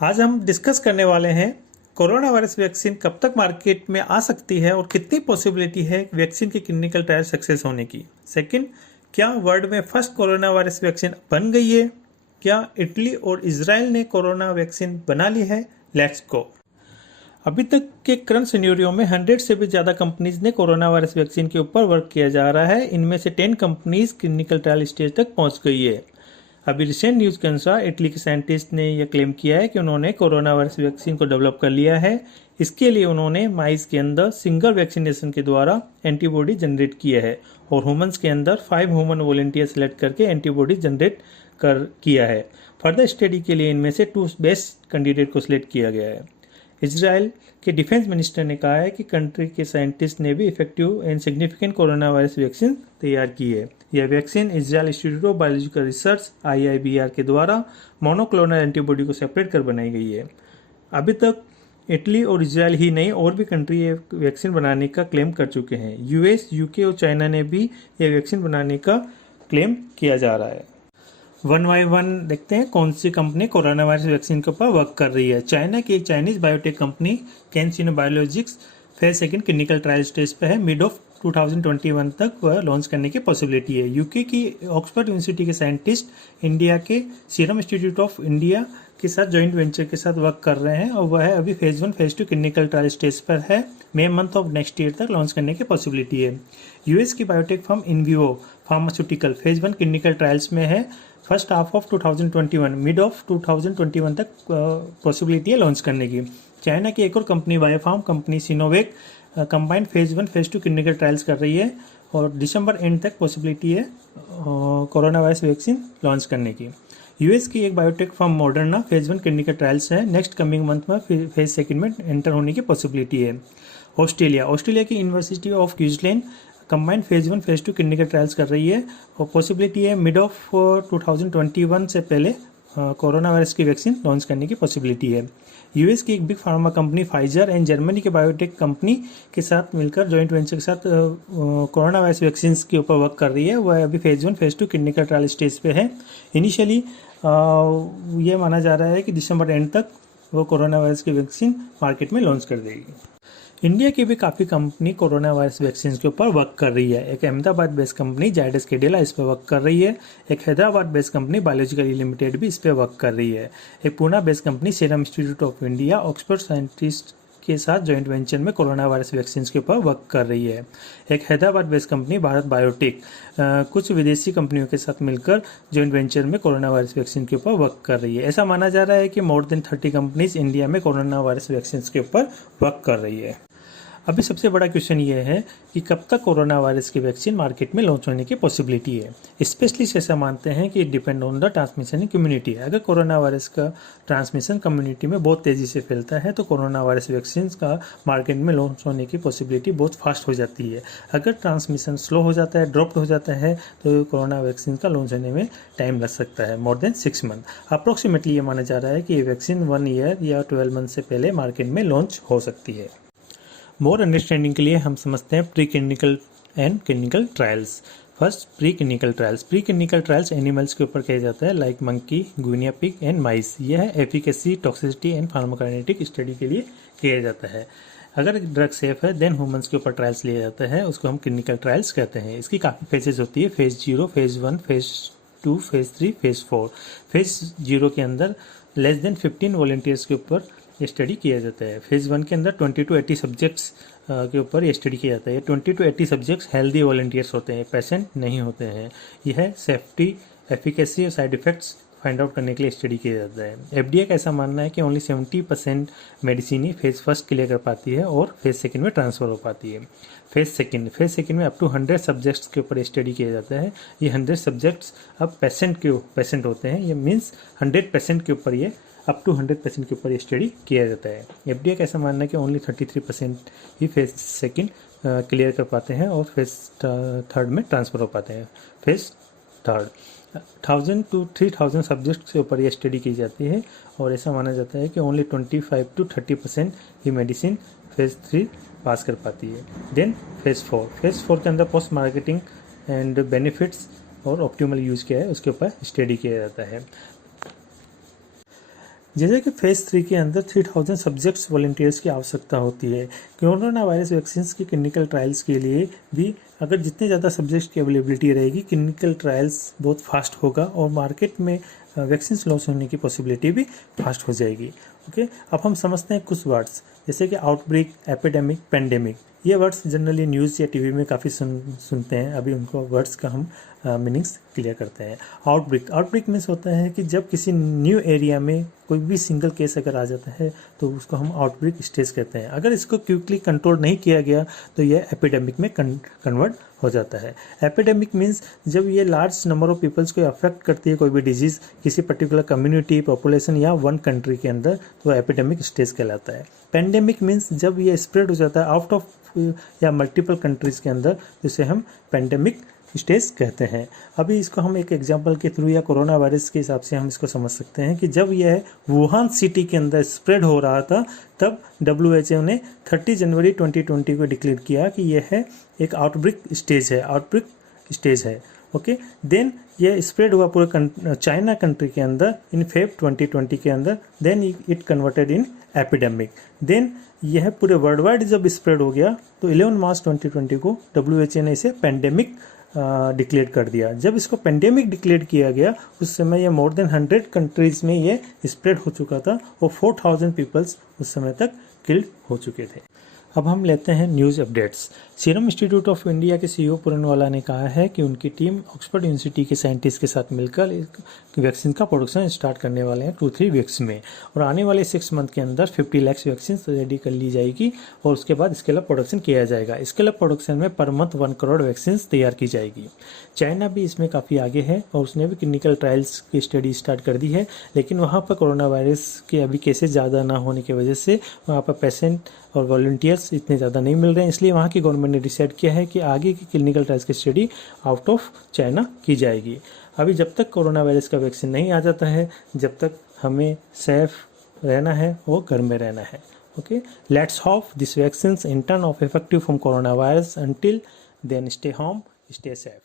आज हम डिस्कस करने वाले हैं कोरोना वायरस वैक्सीन कब तक मार्केट में आ सकती है और कितनी पॉसिबिलिटी है वैक्सीन की क्लिनिकल ट्रायल सक्सेस होने की। सेकंड, क्या वर्ल्ड में फर्स्ट कोरोना वायरस वैक्सीन बन गई है? क्या इटली और इजराइल ने कोरोना वैक्सीन बना ली है? Let's go. अभी तक के करंट सिनेरियो में 100 से भी ज़्यादा कंपनीज ने कोरोना वायरस वैक्सीन के ऊपर वर्क किया जा रहा है। इनमें से 10 कंपनीज क्लिनिकल ट्रायल स्टेज तक पहुंच गई है। अभी रिसेंट न्यूज़ के अनुसार इटली के साइंटिस्ट ने यह क्लेम किया है कि उन्होंने कोरोना वायरस वैक्सीन को डेवलप कर लिया है। इसके लिए उन्होंने माइस के अंदर सिंगल वैक्सीनेशन के द्वारा एंटीबॉडी जनरेट किया है और ह्यूमंस के अंदर 5 ह्यूमन वॉलंटियर सेलेक्ट करके एंटीबॉडी जनरेट किया है। फर्दर स्टडी के लिए इनमें से 2 बेस्ट कैंडिडेट को सिलेक्ट किया गया है। इजराइल के डिफेंस मिनिस्टर ने कहा है कि कंट्री के साइंटिस्ट ने भी effective and significant corona virus vaccine तैयार की है। यह vaccine Israel institute of biological research IIBR के द्वारा मोनोक्लोनल एंटीबॉडी को सेपरेट कर बनाई गई है। अभी तक इटली और इजराइल ही नहीं और भी कंट्री ये वैक्सीन बनाने का क्लेम कर चुके हैं। US, UK और चाइना ने भी यह वैक्सीन बनाने का क्लेम किया जा रहा है। वन बाय वन देखते हैं कौन सी कंपनी कोरोना वायरस वैक्सीन के ऊपर वर्क कर रही है। चाइना की एक Chinese biotech company CanSino biologics phase second clinical trial stage पे है। मिड ऑफ 2021 तक वह लॉन्च करने की पॉसिबिलिटी है। यूके की ऑक्सफोर्ड यूनिवर्सिटी के साइंटिस्ट इंडिया के सीरम इंस्टीट्यूट ऑफ इंडिया के साथ जॉइंट वेंचर के साथ वर्क कर रहे हैं और वह अभी phase 1 phase 2 clinical trial stage पर है। May month of next year तक लॉन्च करने की पॉसिबिलिटी है। US की biotech firm Inovio pharmaceutical phase 1 clinical trials में है। First half of 2021 mid of 2021 तक पॉसिबिलिटी है लॉन्च करने की। चाइना की एक और company Biopharm company Sinovac combined phase 1 phase 2 clinical trials कर रही है और दिसंबर एंड तक पॉसिबिलिटी है कोरोना वायरस वैक्सीन लॉन्च करने की। US की एक biotech firm Moderna phase 1 clinical trials है। नेक्स्ट कमिंग मंथ में फेज सेकंड में एंटर होने की पॉसिबिलिटी है। ऑस्ट्रेलिया की university of Queensland combined phase 1 phase 2 clinical trials कर रही है और पॉसिबिलिटी है मिड ऑफ 2021 से पहले कोरोना वायरस की वैक्सीन लॉन्च करने की पॉसिबिलिटी है। US की एक big pharma company Pfizer and Germany के बायोटेक कंपनी के साथ मिलकर जॉइंट वेंचर के साथ कोरोना वायरस वैक्सीन के ऊपर वर्क कर रही है। वह अभी phase 1 phase 2 clinical trial stage पे है। इनिशियली ये माना जा रहा है कि दिसंबर एंड तक वो कोरोना वायरस की वैक्सीन मार्केट में लॉन्च कर देगी। इंडिया की भी काफ़ी कंपनी कोरोना वायरस वैक्सीन के ऊपर वर्क कर रही है। एक अहमदाबाद बेस्ड कंपनी जायडस कैडिला इस पर वर्क कर रही है। एक Hyderabad based company biological limited भी इस पर वर्क कर रही है। एक Pune based company serum institute of India Oxford scientist के साथ जॉइंट वेंचर में कोरोना वायरस वैक्सीन के ऊपर वर्क कर रही है। एक Hyderabad based company Bharat biotech कुछ विदेशी कंपनियों के साथ मिलकर जॉइंट वेंचर में कोरोना वायरस वैक्सीन के ऊपर वर्क कर रही है। ऐसा माना जा रहा है कि मोर देन 30 कंपनीज इंडिया में कोरोना वायरस वैक्सीन के ऊपर वर्क कर रही है। अभी सबसे बड़ा क्वेश्चन ये है कि कब तक कोरोना वायरस की वैक्सीन मार्केट में लॉन्च होने की पॉसिबिलिटी है। स्पेशलिस्ट ऐसा मानते हैं कि depend on the transmission in community. अगर कोरोना वायरस का ट्रांसमिशन कम्युनिटी में बहुत तेज़ी से फैलता है तो कोरोना वायरस वैक्सीन का मार्केट में लॉन्च होने की पॉसिबिलिटी बहुत फास्ट हो जाती है। अगर ट्रांसमिशन स्लो हो जाता है, ड्रॉप्ड हो जाता है तो कोरोना वैक्सीन का लॉन्च होने में टाइम लग सकता है, मोर देन 6 मंथ। अप्रोक्सीमेटली ये माना जा रहा है कि ये वैक्सीन 1 ईयर या 12 मंथ से पहले मार्केट में लॉन्च हो सकती है। मोर अंडरस्टैंडिंग के लिए हम समझते हैं pre clinical and clinical trials. First, pre clinical trials. Pre clinical trials animals के ऊपर किया जाता है like monkey, guinea pig and माइस। यह है efficacy, toxicity and pharmacokinetic study के लिए किया जाता है। अगर ड्रग सेफ है देन ह्यूमंस के ऊपर ट्रायल्स लिया जाता है, उसको हम क्लिनिकल ट्रायल्स कहते हैं। इसकी काफ़ी फेजेस होती है, phase 0, phase 1, phase 2, phase 3, phase 4। Phase 0 के अंदर लेस देन 15 वॉलंटियर्स के ऊपर ये स्टडी किया जाता है। फेज 1 के अंदर 20 to 80 सब्जेक्ट्स के ऊपर ये स्टडी किया जाता है। 20 to 80 सब्जेक्ट्स हेल्दी वॉलंटियर्स होते हैं, पेशेंट नहीं होते हैं। यह सेफ्टी, एफिकेसी और साइड इफेक्ट्स फाइंड आउट करने के लिए स्टडी किया जाता है। FDA का ऐसा मानना है कि ओनली 70% मेडिसिन ही फेज 1 क्लियर कर पाती है और फेज 2 में ट्रांसफर हो पाती है। फेज सेकंड में अप टू 100 सब्जेक्ट्स के ऊपर स्टडी किया जाता है। ये 100 सब्जेक्ट्स अब पेशेंट होते हैं, ये मीन्स 100% के ऊपर ये अप टू 100% के ऊपर स्टडी किया जाता है। FDA का ऐसा मानना है कि ओनली 33% ही फेज 2 क्लियर कर पाते हैं और फेज 3 में ट्रांसफर हो पाते हैं। फेज 3 1000 to 3000 सब्जेक्ट के ऊपर ये स्टडी की जाती है और ऐसा माना जाता है कि only 25 to 30% he medicine phase 3 पास कर पाती है। देन फेज 4 के अंदर पोस्ट मार्केटिंग एंड बेनिफिट्स और ऑप्टिमल यूज़ क्या है उसके ऊपर स्टडी किया जाता है। जैसे कि फेज 3 के अंदर 3000 सब्जेक्ट्स वॉलंटियर्स की आवश्यकता होती है। कोरोना वायरस वैक्सीन की क्लिनिकल ट्रायल्स के लिए भी अगर जितने ज़्यादा सब्जेक्ट्स की अवेलेबिलिटी रहेगी, क्लिनिकल ट्रायल्स बहुत फास्ट होगा और मार्केट में वैक्सीन लॉन्च होने की पॉसिबिलिटी भी फास्ट हो जाएगी। ओके, अब हम समझते हैं कुछ वर्ड्स, जैसे कि आउटब्रेक, एपिडेमिक, पेंडेमिक। ये वर्ड्स जनरली न्यूज़ या टीवी में काफ़ी सुनते हैं। अभी उनको वर्ड्स का हम मीनिंग्स क्लियर करते हैं। आउटब्रेक मीन्स होता है कि जब किसी न्यू एरिया में कोई भी सिंगल केस अगर आ जाता है तो उसको हम आउटब्रेक स्टेज कहते हैं। अगर इसको क्विकली कंट्रोल नहीं किया गया तो यह एपिडेमिक में कन्वर्ट हो जाता है। एपिडेमिक मीन्स जब ये लार्ज नंबर ऑफ पीपल्स को अफेक्ट करती है कोई भी डिजीज़ किसी पर्टिकुलर कम्युनिटी, पॉपुलेशन या वन कंट्री के अंदर, तो एपिडेमिक स्टेज कहलाता है। पेंडेमिक मीन्स जब ये स्प्रेड हो जाता है आउट ऑफ या मल्टीपल कंट्रीज़ के अंदर, जिसे हम पेंडेमिक स्टेज कहते हैं। अभी इसको हम एक एग्जांपल के थ्रू या कोरोना वायरस के हिसाब से हम इसको समझ सकते हैं कि जब यह वुहान सिटी के अंदर स्प्रेड हो रहा था तब WHO ने 30 जनवरी 2020 को डिक्लेयर किया कि यह है एक आउटब्रेक स्टेज है। ओके, देन ये स्प्रेड हुआ पूरे चाइना कंट्री के अंदर इन फेब 2020 के अंदर, then it converted in epidemic. Then यह पूरे वर्ल्ड वाइड जब स्प्रेड हो गया तो 11 मार्च 2020 को WHO ने इसे पेंडेमिक डिक्लेयर कर दिया। जब इसको पेंडेमिक डिक्लेयर किया गया उस समय ये मोर देन 100 कंट्रीज में ये स्प्रेड हो चुका था और 4000 पीपल्स उस समय तक किल्ड हो चुके थे। अब हम लेते हैं news updates. Serum institute of India के CEO पूरनवाला ने कहा है कि उनकी टीम ऑक्सफोर्ड यूनिवर्सिटी के साइंटिस्ट के साथ मिलकर वैक्सीन का प्रोडक्शन स्टार्ट करने वाले हैं 2-3 वीक्स में, और आने वाले 6 मंथ के अंदर 50 लाख वैक्सीन रेडी कर ली जाएगी और उसके बाद स्केल अप प्रोडक्शन किया जाएगा। स्केल अप प्रोडक्शन में पर मंथ 1 करोड़ वैक्सीन तैयार की जाएगी। चाइना भी इसमें काफ़ी आगे है और उसने भी क्लिनिकल ट्रायल्स की स्टडी स्टार्ट कर दी है, लेकिन वहाँ पर कोरोना वायरस के अभी केसेस ज़्यादा ना होने की वजह से वहाँ पर पेशेंट और वॉलंटियर्स इतने ज़्यादा नहीं मिल रहे हैं, इसलिए वहाँ की गवर्नमेंट ने डिसाइड किया है कि आगे की क्लिनिकल ट्रायल्स की स्टडी आउट ऑफ चाइना की जाएगी। अभी जब तक कोरोना वायरस का वैक्सीन नहीं आ जाता है, जब तक हमें सेफ रहना है और घर में रहना है। Okay, let's hope this vaccines in turn of effective from corona virus. Until then stay home, stay safe.